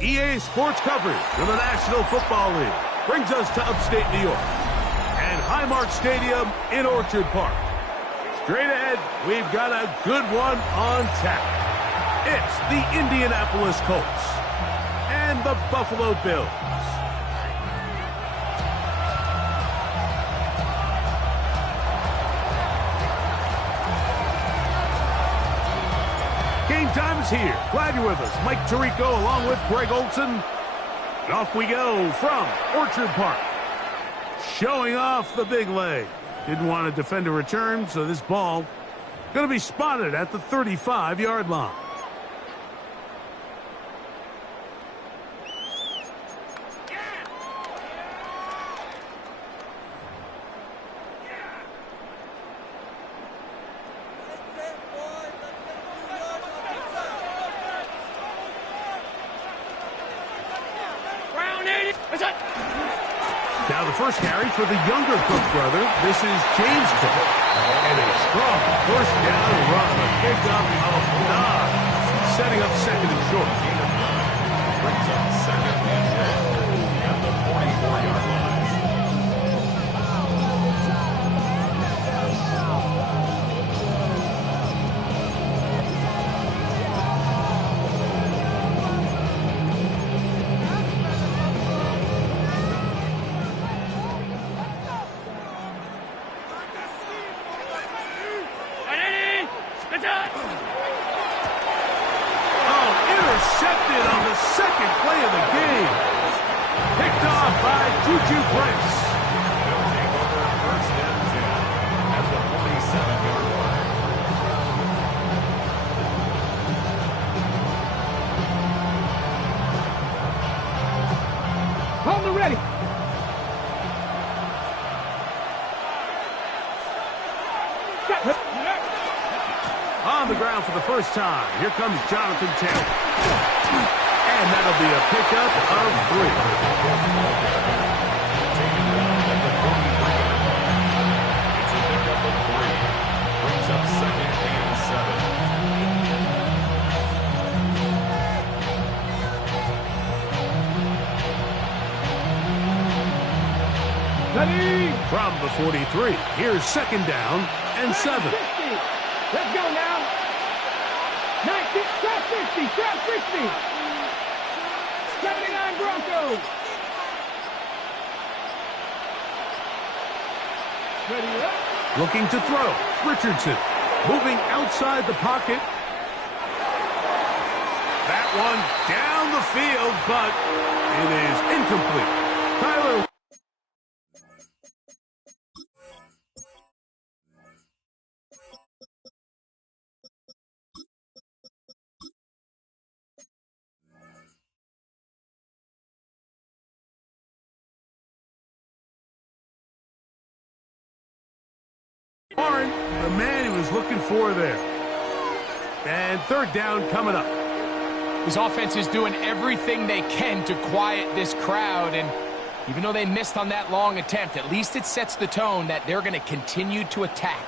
EA Sports coverage of the National Football League brings us to upstate New York and Highmark Stadium in Orchard Park. Straight ahead, we've got a good one on tap. It's the Indianapolis Colts and the Buffalo Bills. Game time is here. Glad you're with us. Mike Tirico along with Greg Olson. And off we go from Orchard Park. Showing off the big leg. Didn't want to defend a return, so this ball going to be spotted at the 35-yard line. Now the first carry for the younger Cook brother. This is James Cook. And a strong first down run. A pickup of 9. Setting up second and short. Brings up second and 10 at the 44-yard line. Intercepted on the second play of the game. Picked off by Juju Prince. They'll take over first and 10 at the 47-yard line. Hold the ready. On the ground for the first time. Here comes Jonathan Taylor. And that'll be a pickup of 3. Taken down at the 43-yard line. It's a pickup of 3. Brings up second and 7. Ready. From the 43, here's second down and 7. Let's go now. 19, trap 50, trap 60. 79 Broncos. Ready up. Looking to throw. Richardson moving outside the pocket. That one down the field, but it is incomplete. Tyler. The man he was looking for there. And third down coming up. His offense is doing everything they can to quiet this crowd, and even though they missed on that long attempt, at least it sets the tone that they're going to continue to attack.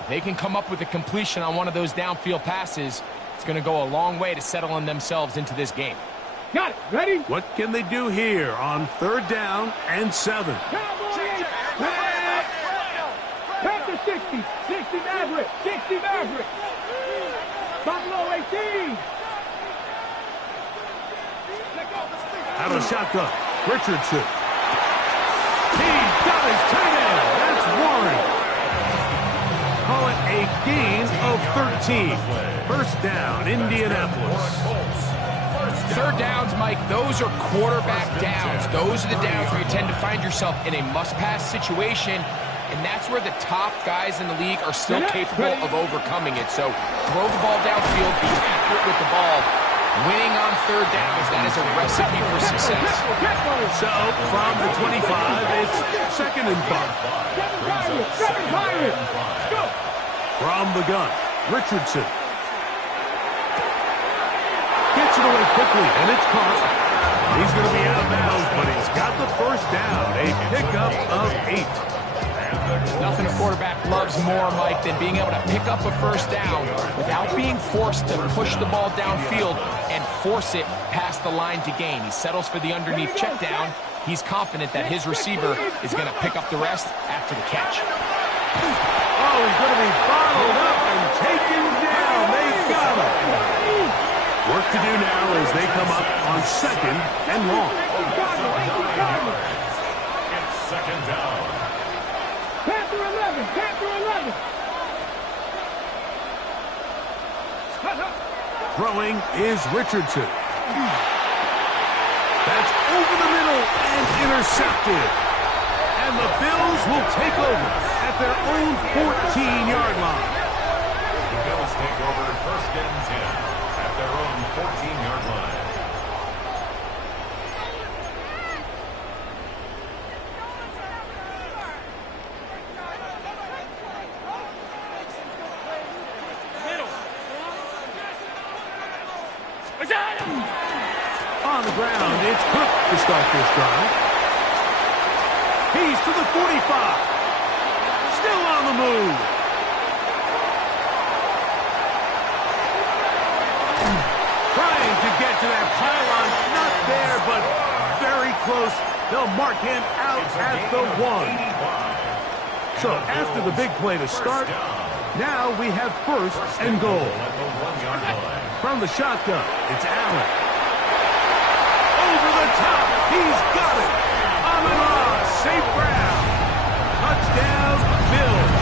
If they can come up with a completion on one of those downfield passes, it's going to go a long way to settling themselves into this game. Got it. Ready? What can they do here on third down and 7? Panther 60, 60 Maverick, 60 Maverick. Buffalo 18. Out of the shotgun, Richardson. He's got his tight end. That's Warren. Call it a gain of 13. First down, Indianapolis. Third downs, Mike, those are quarterback downs. Those are the downs where you tend to find yourself in a must-pass situation. And that's where the top guys in the league are still capable of overcoming it. So throw the ball downfield, be accurate with the ball. Winning on third downs, that is a recipe for success. So from the 25, it's second and 5. From the gun, Richardson. Gets it away quickly, and it's caught. He's going to be out of bounds, but he's got the first down. A pickup of 8. Nothing a quarterback loves more, Mike, than being able to pick up a first down without being forced to push the ball downfield and force it past the line to gain. He settles for the underneath check down. He's confident that his receiver is going to pick up the rest after the catch. Oh, he's going to be bottled up and taken down. They've got him. Work to do now as they come up on second and long. It's second down. Panther 11, Panther 11. Throwing is Richardson. That's over the middle and intercepted. And the Bills will take over at their own 14-yard line. The Bills take over first and 10 at their own 14-yard line. On the ground. It's Cook to start this drive. He's to the 45. Still on the move. Trying to get to that pylon. Not there, but very close. They'll mark him out at the 1. So after the big play to start, now we have first and goal. From the shotgun, it's Allen. Over the top, he's got it. Amon-Ra, safe ground. Touchdown, Bills.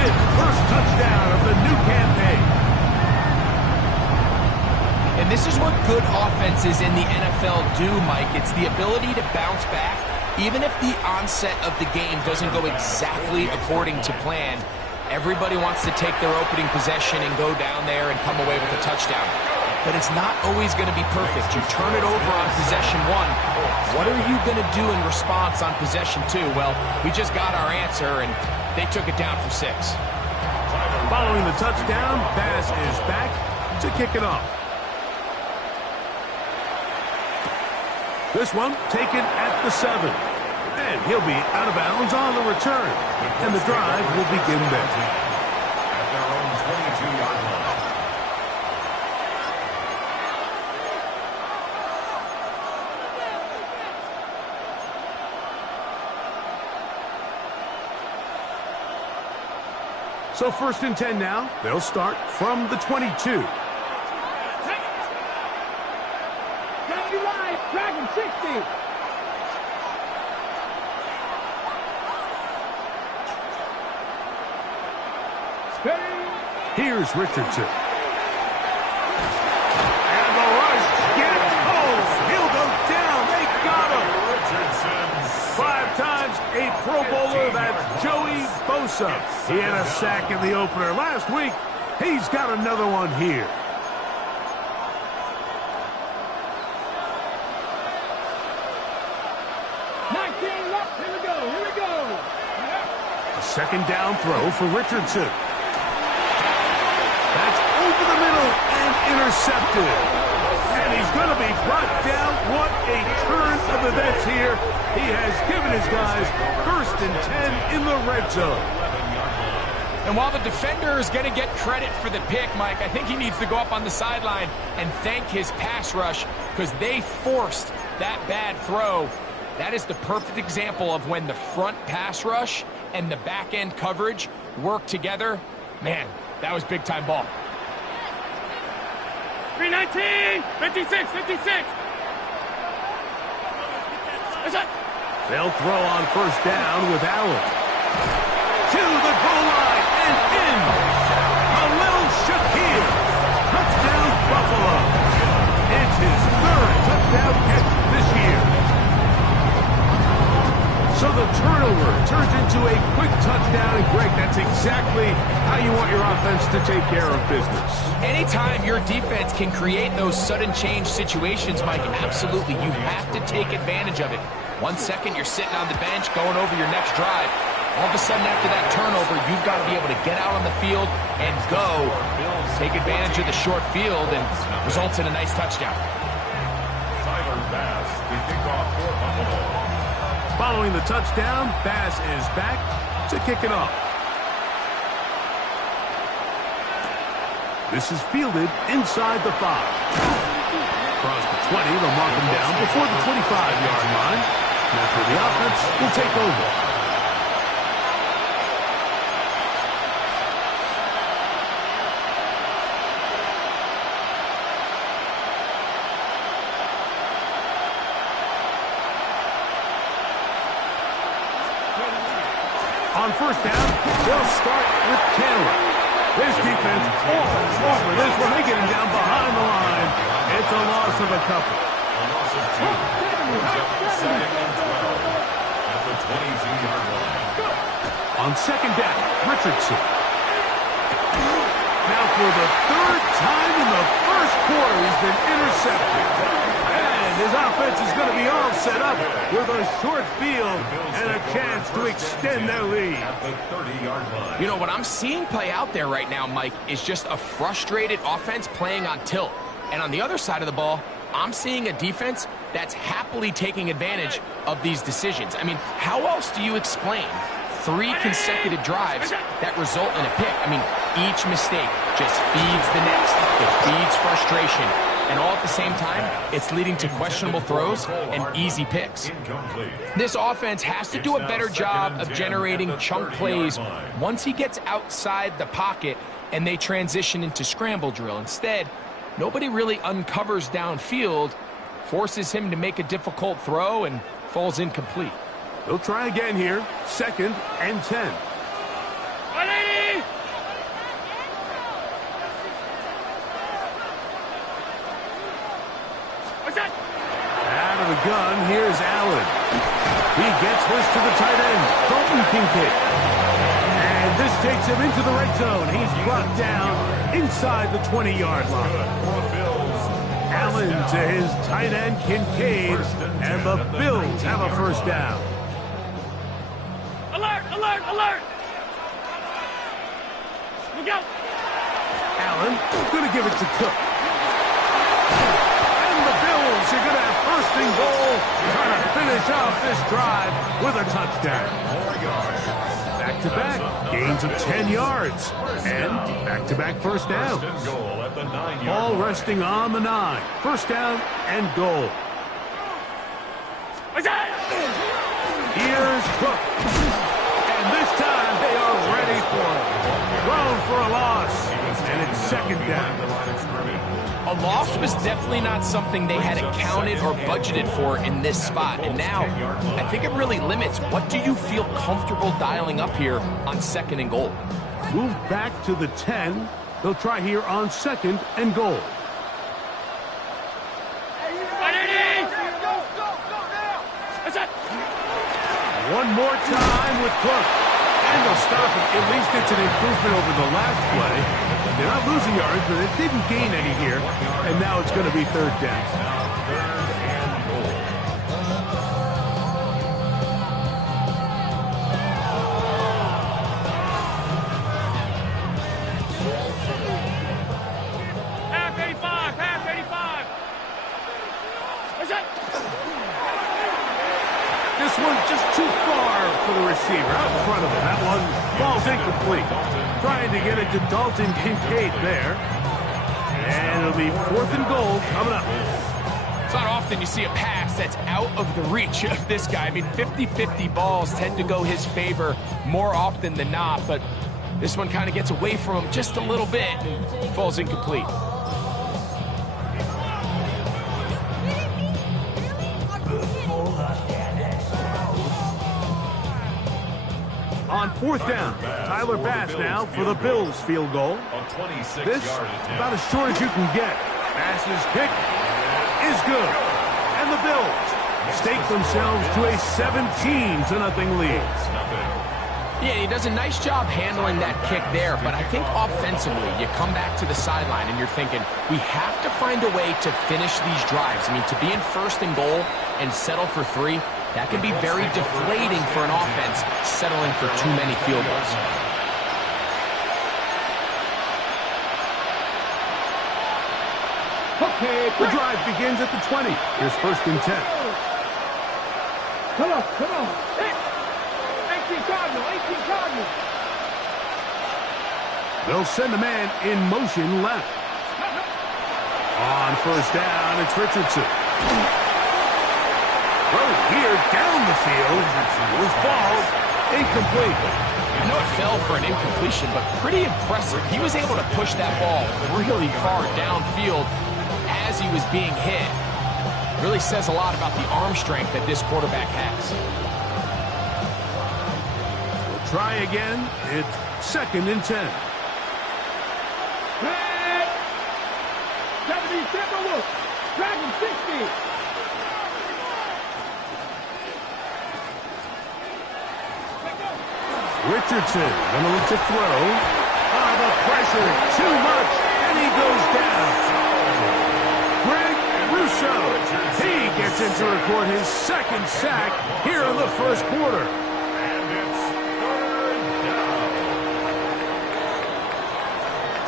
His first touchdown of the new campaign. And this is what good offenses in the NFL do, Mike. It's the ability to bounce back, even if the onset of the game doesn't go exactly according to plan. Everybody wants to take their opening possession and go down there and come away with a touchdown. But it's not always going to be perfect. You turn it over on possession 1. What are you going to do in response on possession 2? Well, we just got our answer, and they took it down for 6. Following the touchdown, Bass is back to kick it off. This one taken at the 7. And he'll be out of bounds on the return. And the drive will begin there. At their own 22-yard line. So first and 10 now. They'll start from the 22. Dragon 60. Here's Richardson. And the rush gets home. He'll go down. They got him. Richardson. 5 times a Pro Bowler. That's Joey Bosa. He had a sack in the opener last week. He's got another one here. Second down throw for Richardson. That's over the middle and intercepted. And he's going to be brought down. What a turn of events here. He has given his guys first and 10 in the red zone. And while the defender is going to get credit for the pick, Mike, I think he needs to go up on the sideline and thank his pass rush because they forced that bad throw. That is the perfect example of when the front pass rush and the back-end coverage work together. Man, that was big-time ball. 319, 56, 56. They'll throw on first down with Allen. To the goal line and in. Khalil Shakir. Touchdown, Buffalo. It's his 3rd touchdown catch this year. So the turnover turns into a quick touchdown, and Greg, that's exactly how you want your offense to take care of business. Anytime your defense can create those sudden change situations, Mike, absolutely, you have to take advantage of it. 1 second, you're sitting on the bench, going over your next drive. All of a sudden, after that turnover, you've got to be able to get out on the field and go. Take advantage of the short field, and results in a nice touchdown. Tyler Bass to kick off for Buffalo. Following the touchdown, Bass is back to kick it off. This is fielded inside the 5. Across the 20, they'll mark him down before the 25-yard line. That's where the offense will take over. On first down, they'll start with Taylor. This defense all over this one. They get him down behind the line. It's a loss of a couple. A loss of 2. Second and 12 at the 22-yard line. On second down, Richardson. Now for the 3rd time in the first quarter, he's been intercepted. And his offense is going to be all set up with a short field and a chance to extend their lead. At the 30-yard line. You know, what I'm seeing play out there right now, Mike, is just a frustrated offense playing on tilt. And on the other side of the ball, I'm seeing a defense that's happily taking advantage of these decisions. I mean, how else do you explain 3 consecutive drives that result in a pick? I mean, each mistake just feeds the next. It feeds frustration. And all at the same time, it's leading to questionable throws and easy picks. This offense has to do a better job of generating chunk plays once he gets outside the pocket and they transition into scramble drill. Instead, nobody really uncovers downfield, forces him to make a difficult throw, and falls incomplete. They'll try again here. 2nd and 10. Ready? What's that? Out of the gun, here's Allen. He gets this to the tight end, Dalton Kincaid. And this takes him into the red zone. He's brought down inside the 20-yard line. Allen to his tight end, Kincaid, and the Bills have a first down. Alert, alert, alert! Look out! Allen going to give it to Cook. And the Bills are going to have first and goal, trying to finish off this drive with a touchdown. Back-to-back, gains of 10 yards, and back-to-back first downs. All resting on the 9. First down and goal. What's that? Here's Cook. And this time they are ready for it. Thrown for a loss, and it's 2nd down. A loss was definitely not something they had accounted or budgeted for in this spot. And now, I think it really limits what do you feel comfortable dialing up here on 2nd and goal. Move back to the 10. They'll try here on 2nd and goal. What's that? One more time with Cook. And they'll stop it. At least it's an improvement over the last play. They're not losing yards, but it didn't gain any here. And now it's going to be 3rd down. This one's just too far for the receiver out in front of him. That one falls incomplete. Trying to get it to Dalton Kincaid there. And it'll be 4th and goal coming up. It's not often you see a pass that's out of the reach of this guy. I mean, 50-50 balls tend to go his favor more often than not, but this one kind of gets away from him just a little bit and falls incomplete. On 4th down, Tyler Bass now for the Bills field goal. This about as short as you can get. Bass's kick is good. And the Bills stake themselves to a 17-0 lead. Yeah, he does a nice job handling that kick there, but I think offensively, you come back to the sideline and you're thinking, we have to find a way to finish these drives. I mean, to be in 1st and goal and settle for 3, that can be very deflating for an offense settling for too many field goals. Okay, the drive begins at the 20. Here's 1st and 10. Come on, come on. 18 Cardinal, 18 Cardinal. They'll send a man in motion left. On 1st down, it's Richardson. Throw here down the field. Will fall incomplete. I know it fell for an incompletion, but pretty impressive. He was able to push that ball really far downfield as he was being hit. Really says a lot about the arm strength that this quarterback has. We'll try again. It's 2nd and 10. Red. 70 Timberwolves. Dragon 60. Richardson going to look to throw. Oh, the pressure, too much, and he goes down. Greg Russo, he gets in to record his 2nd sack here in the 1st quarter.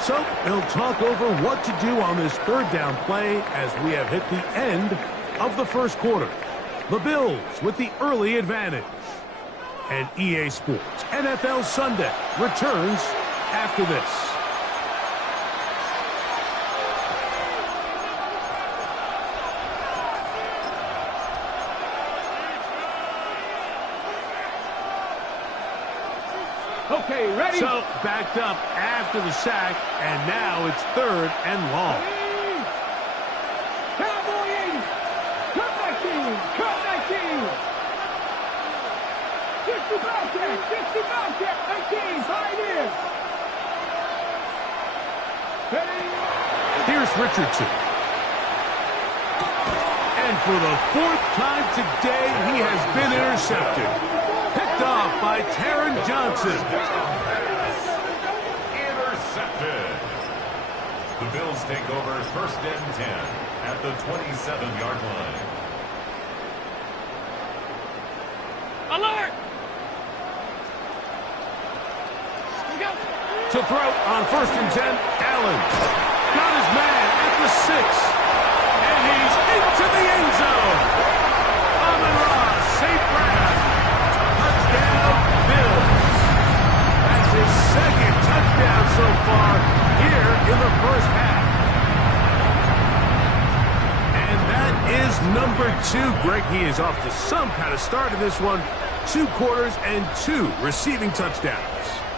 So they'll talk over what to do on this third down play as we have hit the end of the first quarter. The Bills with the early advantage. And EA Sports NFL Sunday returns after this. Okay, ready? So, backed up after the sack, and now it's third and long. Cowboy 80. Cut 19. Cut 19. 60 Bobcat. 60 Bobcat. 19. Pioneers. Ready? Here's Richardson. And for the fourth time today, he has been intercepted. Picked off by Taron Johnson. Intercepted. The Bills take over first and 10 at the 27-yard line. Alert! To throw on first and 10, Allen. Got his man at the 6. And he's into the end zone. Amon-Ra, safe grab. Touchdown, Bills. That's his second touchdown so far here in the first half. And that is number 2. Greg, he is off to some kind of start in this one. 2 quarters and 2 receiving touchdowns.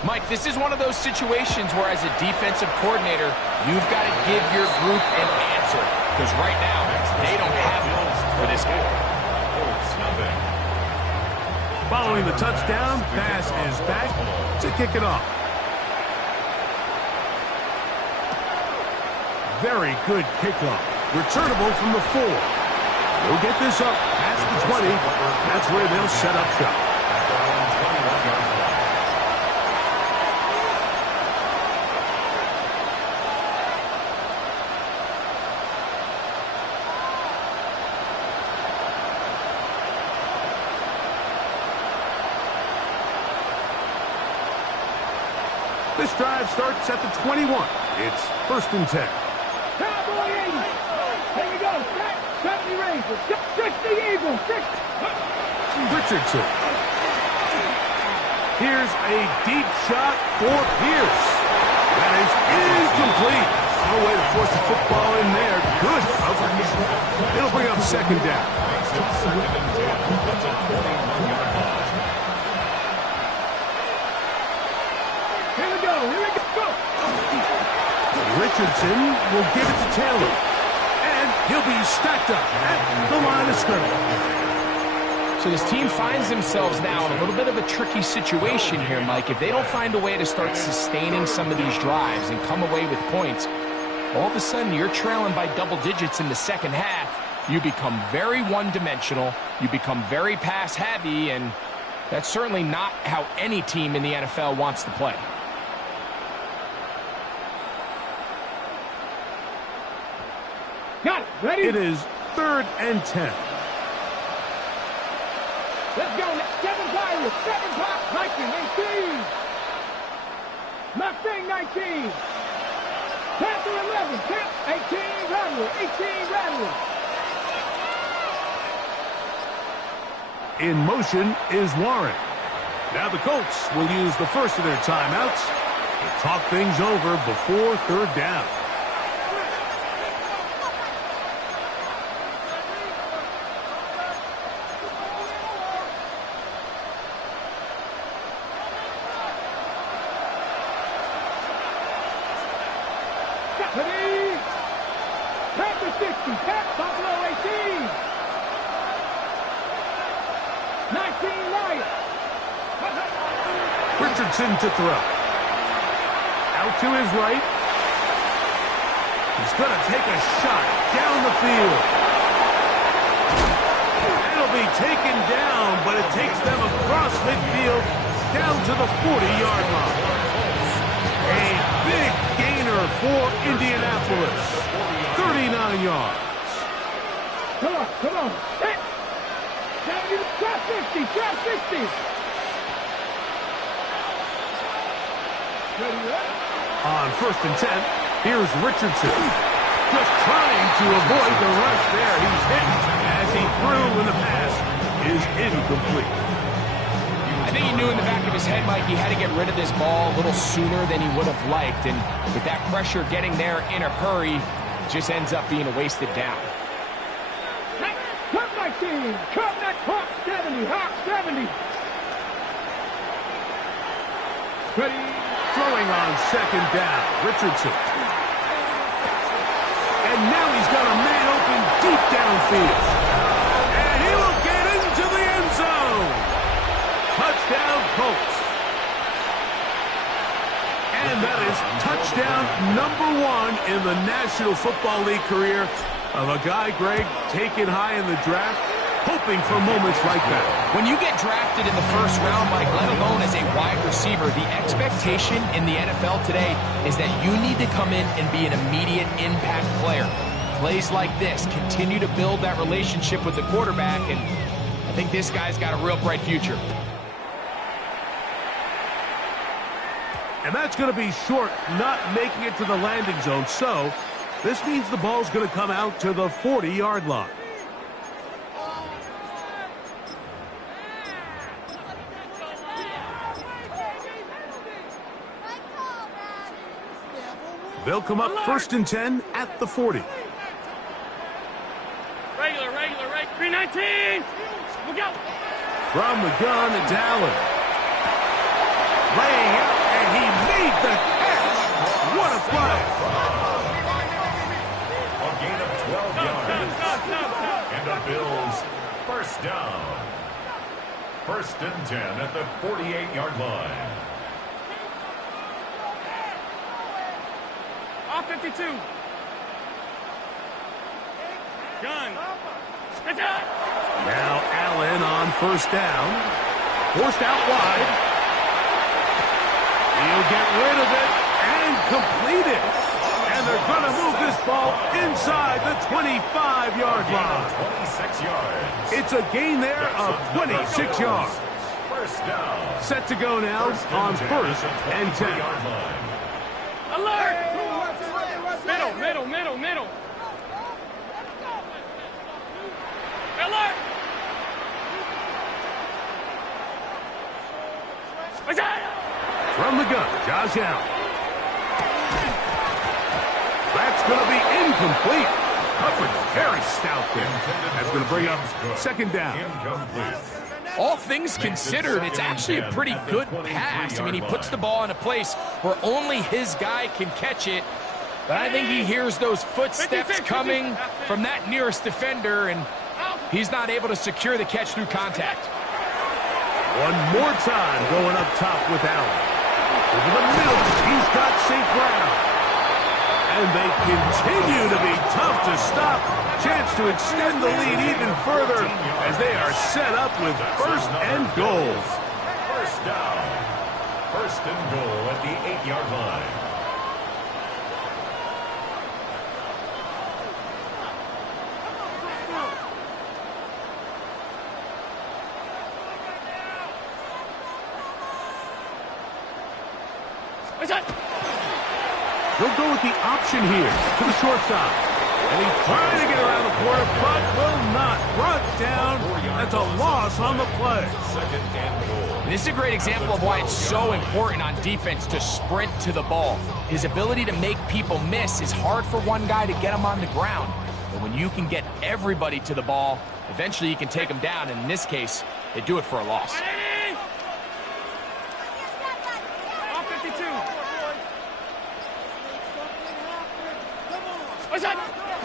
Mike, this is one of those situations where as a defensive coordinator, you've got to give your group an answer. Because right now, they don't have one for this game. Following the touchdown, pass is back to kick it off. Very good kickoff. Returnable from the 4. They'll get this up past the 20. That's where they'll set up shop. This drive starts at the 21. It's first and 10. Cowboy 80. Here we go. 70 Rangers. 60 Eagles. 60. Richardson. Here's a deep shot for Pierce. That is incomplete. No way to force the football in there. Good coverage. It'll bring up second down. Second and 10. That's a 21-yard line. Here we go. Here we go. Go. Richardson will give it to Taylor. And he'll be stacked up at the line of scrimmage. So this team finds themselves now in a little bit of a tricky situation here, Mike. If they don't find a way to start sustaining some of these drives and come away with points, all of a sudden you're trailing by double digits in the second half. You become very one-dimensional. You become very pass-heavy, and that's certainly not how any team in the NFL wants to play. Got it. Ready? It is third and 10. Let's go. 7 Pirates. 7 Pirates. 19. 18. Mustang 19. Panther 11. 18. Rattler. 18. Rattler. In motion is Warren. Now the Colts will use the first of their timeouts to talk things over before third down. Ready? Panther 60. Buffalo 18. 19 Lions. Richardson to throw. Out to his right. He's going to take a shot down the field. It'll be taken down, but it takes them across midfield down to the 40-yard line. A big gainer for Indianapolis. 39 yards. Come on, come on. Hey. Trap 50, trap 50. Ready, right? On 1st and 10, here's Richardson. Just trying to avoid the rush there. He's hit as he threw, and the pass is incomplete. I think he knew in the back of his head, Mike, he had to get rid of this ball a little sooner than he would have liked. And with that pressure getting there in a hurry, it just ends up being a wasted down. Cut my team! Cut that clock! 70! Hawk 70! Ready? Throwing on 2nd down. Richardson. And now he's got a man open deep downfield. And he will get into the end zone. Touchdown, Colts. And that is touchdown number 1 in the National Football League career of a guy, Greg, taken high in the draft, hoping for moments like that. When you get drafted in the 1st round, Mike, let alone as a wide receiver, the expectation in the NFL today is that you need to come in and be an immediate impact player. Plays like this continue to build that relationship with the quarterback, and I think this guy's got a real bright future. And that's going to be short, not making it to the landing zone. So this means the ball's going to come out to the 40-yard line. They'll come up 1st and 10 at the 40. Regular. 319! Look out! From the gun, it's Allen. Laying out, and he made the catch. What a play. A gain of 12 yards. And the Bills, 1st down. 1st and 10 at the 48-yard line. Off 52. Gun. Now Allen on 1st down. Forced out wide. He'll get rid of it and complete it. And they're going to move this ball inside the 25-yard line. 26 yards. It's a gain there of 26 yards. 1st down. Set to go now on 1st and 10. Alert! Middle. Alert! From the gun, Josh Allen. That's going to be incomplete. Coverage very stout there. That's going to bring up 2nd down. Incomplete. All things considered, it's actually a pretty good pass. I mean, he puts the ball in a place where only his guy can catch it. But I think he hears those footsteps coming from that nearest defender, and he's not able to secure the catch through contact. One more time going up top with Allen. Over the middle, he's got St. Brown. And they continue to be tough to stop. Chance to extend the lead even further as they are set up with 1st and goal. 1st down. 1st and goal at the 8-yard line. He'll go with the option here to the short side. And he's trying to get around the corner, but will not. Brought down. That's a loss on the play. 2nd and goal. This is a great example of why it's so important on defense to sprint to the ball. His ability to make people miss is hard for one guy to get him on the ground. But when you can get everybody to the ball, eventually you can take them down. And in this case, they do it for a loss. Off 52.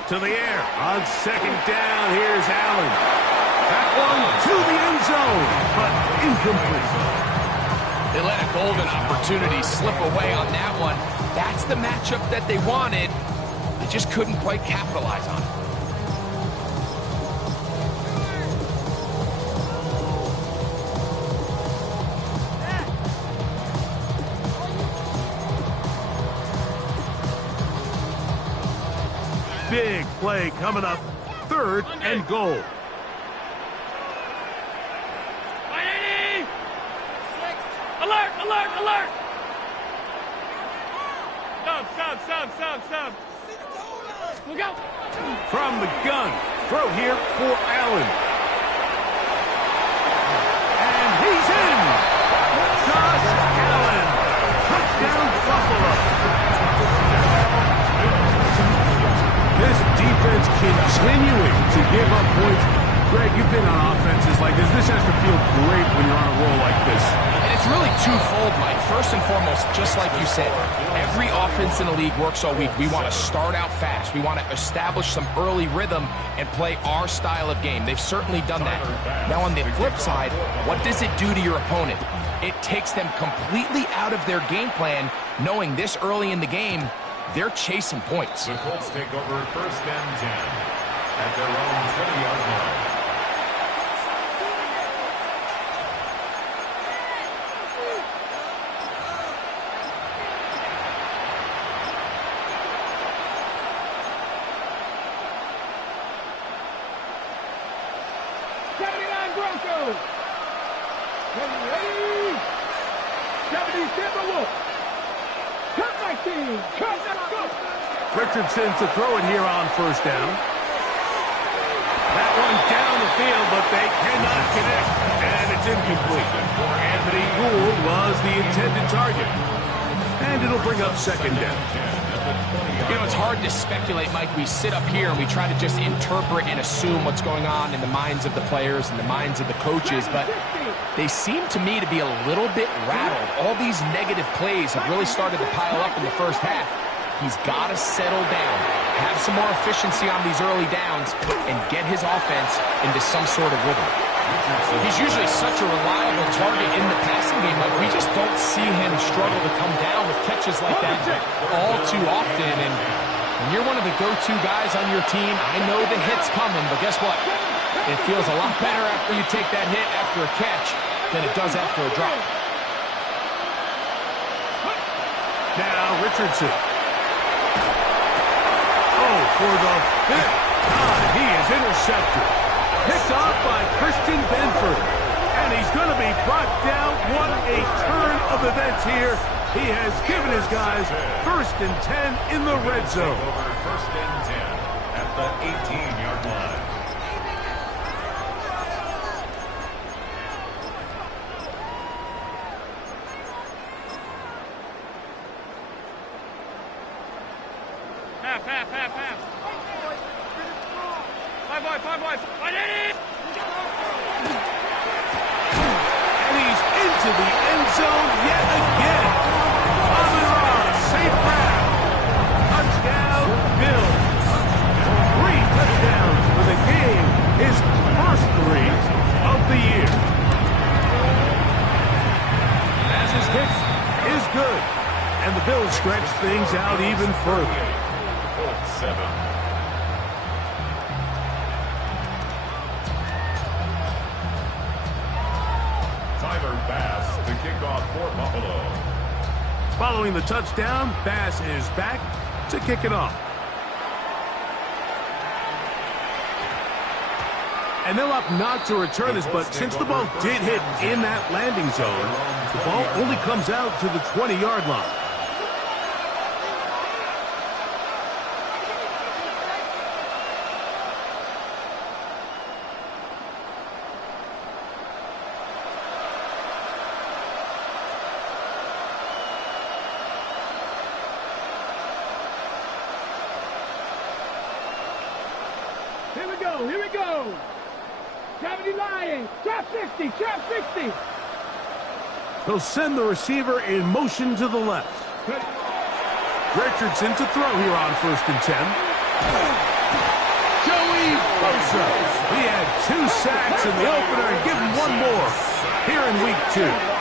To the air on 2nd down. Here's Allen. That one to the end zone, but incomplete. They let a golden opportunity slip away on that one. That's the matchup that they wanted. They just couldn't quite capitalize on it. Big play coming up. 3rd and goal. Alert! Sub. Look out. From the gun, throw here for Allen. And he's in. Josh Allen. Touchdown, Buffalo. This defense continuing to give up points. Greg, you've been on offenses like this. This has to feel great when you're on a roll like this. And it's really twofold, Mike. First and foremost, just like you said, every offense in the league works all week. We want to start out fast. We want to establish some early rhythm and play our style of game. They've certainly done that. Now, on the flip side, what does it do to your opponent? It takes them completely out of their game plan, knowing this early in the game, they're chasing points. The Colts take over 1st and 10 at their own 20-yard line. Broncos. Ready. 70 Timberwolves. Cut my team. Cut, let's go. Richardson to throw it here on 1st down. That one down the field, but they cannot connect. And it's incomplete. Anthony Gould was the intended target. And it'll bring up 2nd down. You know, it's hard to speculate, Mike. We sit up here and we try to just interpret and assume what's going on in the minds of the players and the minds of the coaches, but they seem to me to be a little bit rattled. All these negative plays have really started to pile up in the first half. He's got to settle down, have some more efficiency on these early downs, and get his offense into some sort of rhythm. He's usually such a reliable target in the passing game. Like, we just don't see him struggle to come down with catches like that all too often. And when you're one of the go-to guys on your team, I know the hit's coming, but guess what? It feels a lot better after you take that hit after a catch than it does after a drop. Now Richardson. Oh, for the 5th time, he is intercepted. Picked off by Christian Benford. And he's going to be brought down. What a turn of events here. He has given his guys 1st and 10 in the red zone. Over 1st and 10 at the 18-yard line. Half. Five boys. I did it! And he's into the end zone yet again. Amon-Ra, St. Brown. Touchdown, Bills. 3 touchdowns for the game. His first 3 of the year. As his kick is good. And the Bills stretch things out even further. 7. Bass to kick off for Buffalo. Following the touchdown, Bass is back to kick it off. And they'll opt not to return this, but since the ball did hit in that landing zone, the ball only comes out to the 20-yard line. Here we go. 70 Lions. Trap 60. He'll send the receiver in motion to the left. Richardson to throw here on 1st and 10. Joey Bosa. He had 2 sacks in the opener and give him 1 more here in week 2.